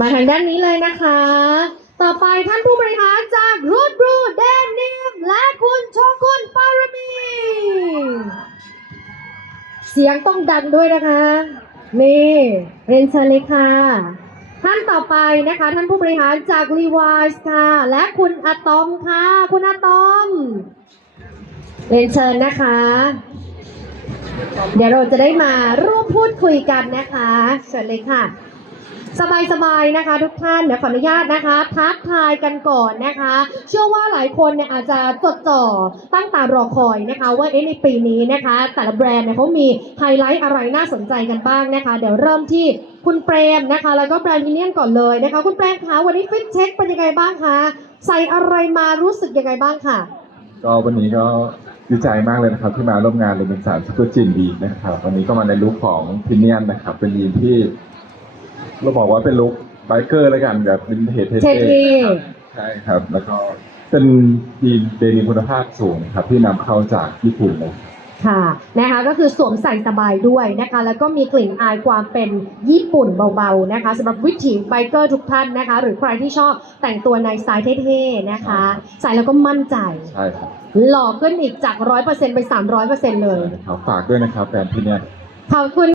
มาทางด้านนี้เลยนะคะ ต่อไปท่านผู้บริหารจากรูดบรูแดนนียมและคุณโชกุนปารมี เสียงต้องดังด้วยนะคะ นี่เรนเชิญเลยค่ะ ท่านต่อไปนะคะ ท่านผู้บริหารจากรีวายส์ค่ะ และคุณอะตอมค่ะ คุณอะตอมเรียนเชิญนะคะ เดี๋ยวเราจะได้มาร่วมพูดคุยกันนะคะ เชิญเลยค่ะ สบายๆนะคะ ทุกท่านเดี๋ยวขออนุญาตนะคะทักทายกันก่อนนะคะ เชื่อว่าหลายคนเนี่ยอาจจะจดจ่อตั้งตารอคอยนะคะ ว่าเอ๊ะในปีนี้นะคะ แต่ละแบรนด์เนี่ยเขามีไฮไลท์อะไรน่าสนใจกันบ้างนะคะ เดี๋ยวเริ่มที่คุณเปรมนะคะ แล้วก็แบรนด์มิเนียนก่อนเลยนะคะ คุณเปรมคะวันนี้ฟิตเช็คเป็นยังไงบ้างคะใส่อะไรมารู้สึกยังไงบ้างค่ะ ก็วันนี้ก็ดีใจมากเลยนะครับที่มาร่วมงานเลยเป็นสารซุปเปอร์จินวีนะครับวันนี้ก็มาในลุคของพิเนียนนะครับเป็นยีนที่ เราบอกว่าเป็นลุคไบเกอร์แล้วกันแบบวินเทจเท่เท่ๆๆครับใช่ครับ แล้วก็เป็นยีนเดนิมคุณภาพสูงครับ ที่นำเข้าจากญี่ปุ่นเลย ค่ะนะคะก็คือสวมใส่สบายด้วยนะคะ แล้วก็มีกลิ่นอายความเป็นญี่ปุ่นเบาๆนะคะสำหรับวิถีไบเกอร์ทุกท่านนะคะ หรือใครที่ชอบแต่งตัวในสไตล์เท่ๆนะคะ ใส่แล้วก็มั่นใจ ใช่ครับหล่อขึ้นอีกจาก 100%ไป 300%เลยครับฝากด้วยนะครับแบรนด์พิเนียนขอบคุณ